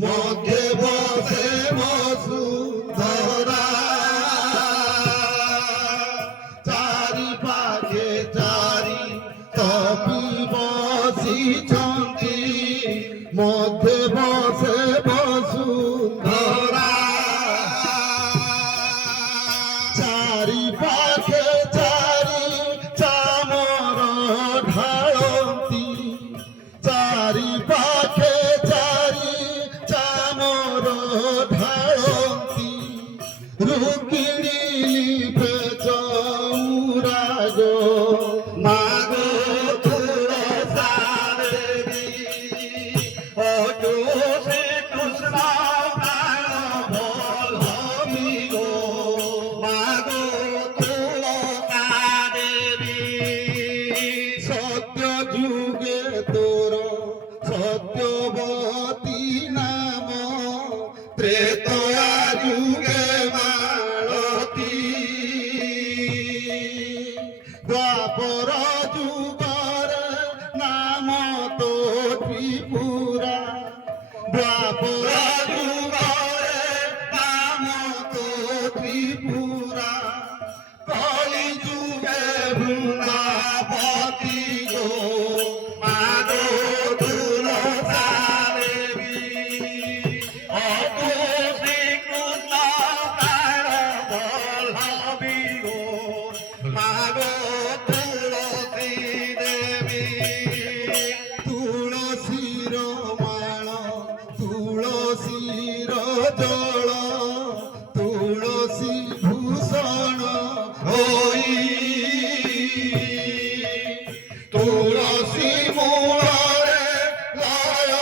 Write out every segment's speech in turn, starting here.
মধ্যে বসে বসুন্ধরা চারি পাখে চারি তপি বসিଛନ୍ତି মধ্যে বসে বসুন্ধরা চারি পাখে চারি চামর ঢালନ୍ତି চারি পাখে ঢালନ୍ତି রুকিণী লিপে চৌরাগ মাগো তুলসাদেবী অজো শ্রী কৃষ্ণ প্রাণ বল্লভী গো মাগো তুলসাদেবী সত্য যুগে তোর সত্যবতী নাম ত্রেতয়া যুগে মালতী দ্বাপর যুগরে নাম তো ত্রিপুরা দ্বাপর যুগরে নাম তো ত্রিপুরা কলি যুগে বৃন্দাবতী গো মাগো তুলসাদেবী মাগো তুলসী দেবী তুলসীর মাଳ তুলসীর জଳ তুলসী ভূষণ হই তুলসী মূଳରେ লୟ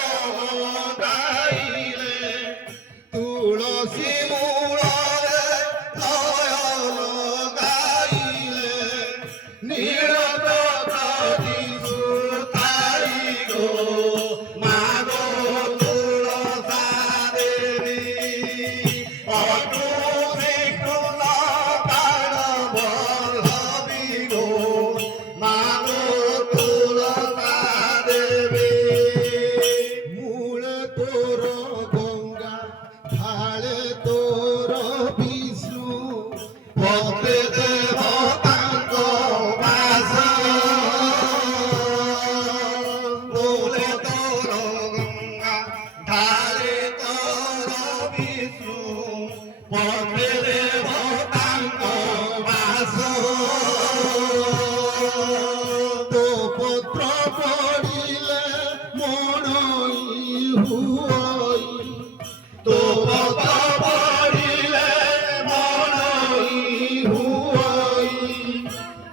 ଗାଇଲେ তুলসী মূଳରେ লয় গাইলে নীরব দিশুথাই গো মাগো তুলসাদেবী অটু শ্রীকৃষ্ণ প্রাণ বল্লভী গো মাগো তুলসাদেবী মূলে তোর গঙ্গা ঢালে তোর বিষ্ণু ভক্তে দেবতাঙ্গ বাস মূলে তোর গঙ্গা ঢালে তোর বিষ্ণু ভক্তে দেবতাঙ্গ বাস তো পত্র পড়িলে মনই হুই তো পত্র পড়িলে মনই হুই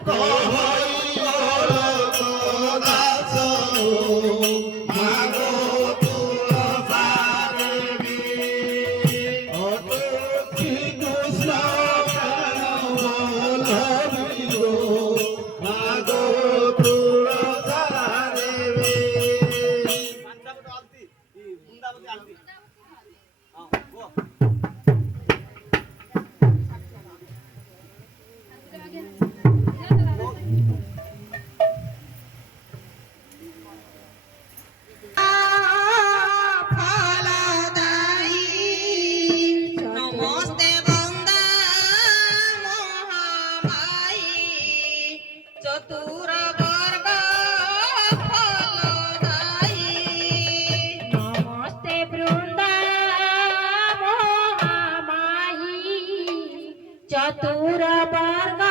কহই অলক দাস মাগো তুলসাদেবী অটো শ্রীকৃষ্ণ প্রাণ বল্লভী গো মাগো তুলসাদেবী নমস্তে বন্দা মহামায়ী চতুর বর্গ ফলদায়ী নমস্তে বৃন্দা মহামায়ী চতুর বর্গ